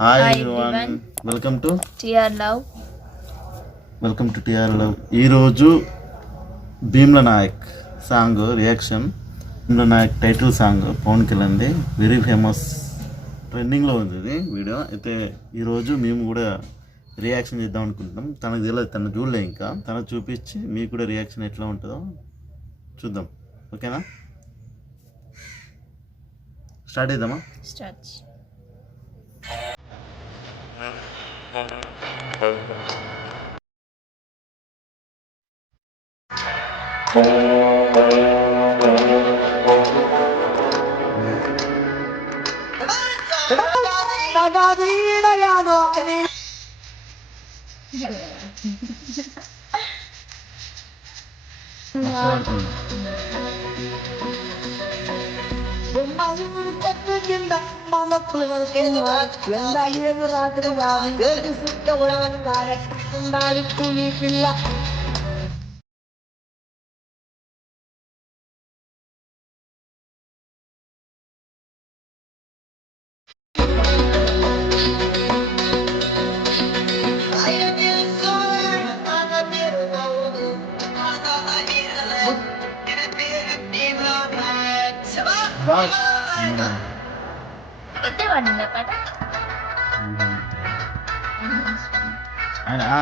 Hi Hi everyone, everyone, welcome to TR Love. TR love. ఈరోజు Bheemla Nayak song reaction. Bheemla Nayak title song Pawan కళ్యాణ్ది, very famous, ట్రెండింగ్లో ఉంది ఇది video. అయితే ఈరోజు మేము కూడా రియాక్షన్ చేద్దాం అనుకుంటున్నాం. తనకు తెలియదు, తను చూడలే, ఇంకా తనకు చూపించి మీకు కూడా రియాక్షన్ ఎట్లా ఉంటుందో చూద్దాం. ఓకేనా, స్టార్ట్ చేద్దామా? Start.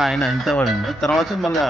ఆయన ఇంత పడింది, తర్వాత మళ్ళీ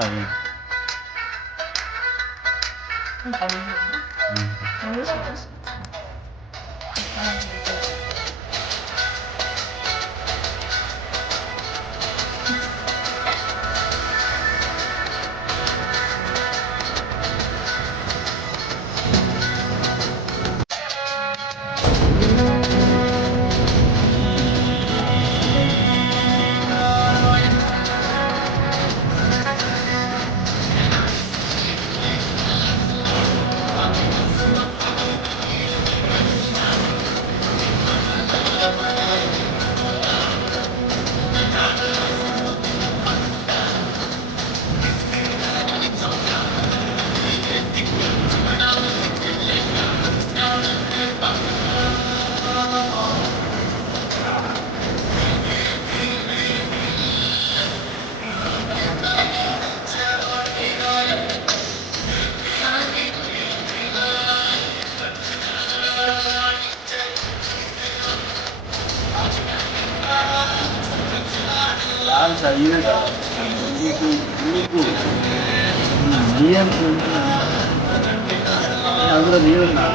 అందులో నీరున్నా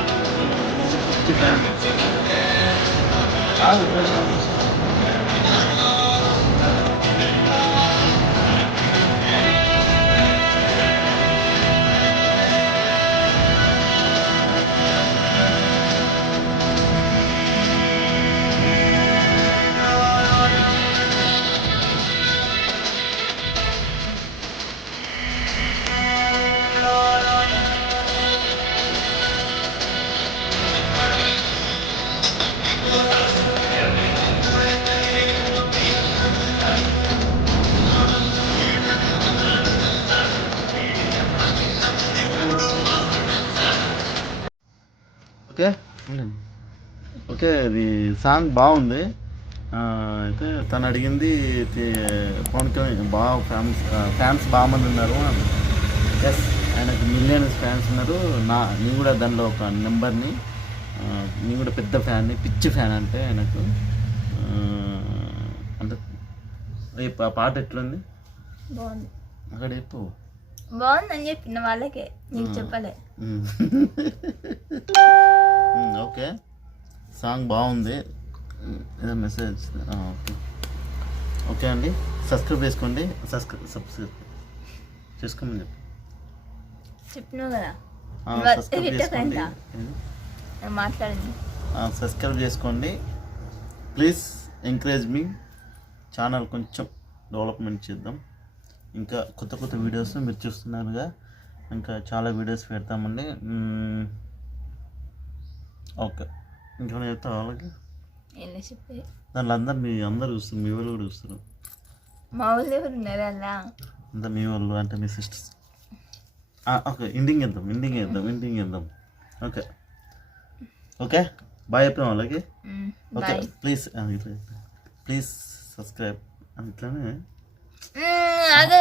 ఓకే ఓకే. ఇది సాంగ్ బాగుంది. అయితే తను అడిగింది పవన్ కళ్యాణ్ బాగా ఫ్యాన్స్ బాగా మంది ఉన్నారు. ఎస్, ఆయనకు మిలియన్స్ ఫ్యాన్స్ ఉన్నారు. నేను కూడా దానిలో ఒక నెంబర్ని. నేను కూడా పెద్ద ఫ్యాన్ని, పిచ్చి ఫ్యాన్ అంటే ఆయనకు. అంటే రేపు ఆ పాట ఎట్లుంది? బాగుంది. అక్కడ చెప్పు. బాగుందని చెప్పిన వాళ్ళకే, నీకు చెప్పలే. ఓకే, సాంగ్ బాగుంది. ఏదో మెసేజ్. ఓకే ఓకే అండి, సబ్స్క్రైబ్ చేసుకోండి. సబ్స్క్రైబ్ చేసుకోమని చెప్పి చెప్పినావు కదా, సబ్స్క్రైబ్ చేసుకోండి. మాట్లాడింది. సబ్స్క్రైబ్ చేసుకోండి ప్లీజ్. ఎంకరేజ్ మీ ఛానల్, కొంచెం డెవలప్మెంట్ చేద్దాం. ఇంకా కొత్త కొత్త వీడియోస్ మీరు చూస్తున్నారుగా, ఇంకా చాలా వీడియోస్ పెడతామండి. ఓకే, ఇంకేమైనా చెప్తా వాళ్ళకి? దాంట్లో అందరు చూస్తారు, మీ వాళ్ళు కూడా చూస్తారు. మా వాళ్ళు ఎవరు ఉన్నారు అలా? అంతా మీ వాళ్ళు అంటే మీ సిస్టర్స్. ఓకే, ఎండింగ్ చేద్దాం. ఓకే ఓకే, బాయ్ చెప్పిన వాళ్ళకి. ఓకే ప్లీజ్ ప్లీజ్ సబ్స్క్రైబ్ అట్లనే అదే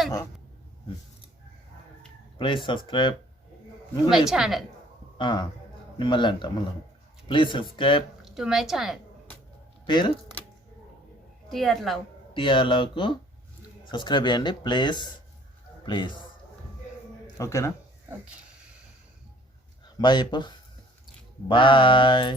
ప్లీజ్ సబ్స్క్రైబ్ మై ఛానల్ మళ్ళీ అంట మళ్ళీ please subscribe to my channel పేరు టిఆర్ లవ్ టీఆర్లకు సబ్స్క్రైబ్ చేయండి ప్లీజ్ ఓకేనా ఓకే బాయ్ చెప్పు బాయ్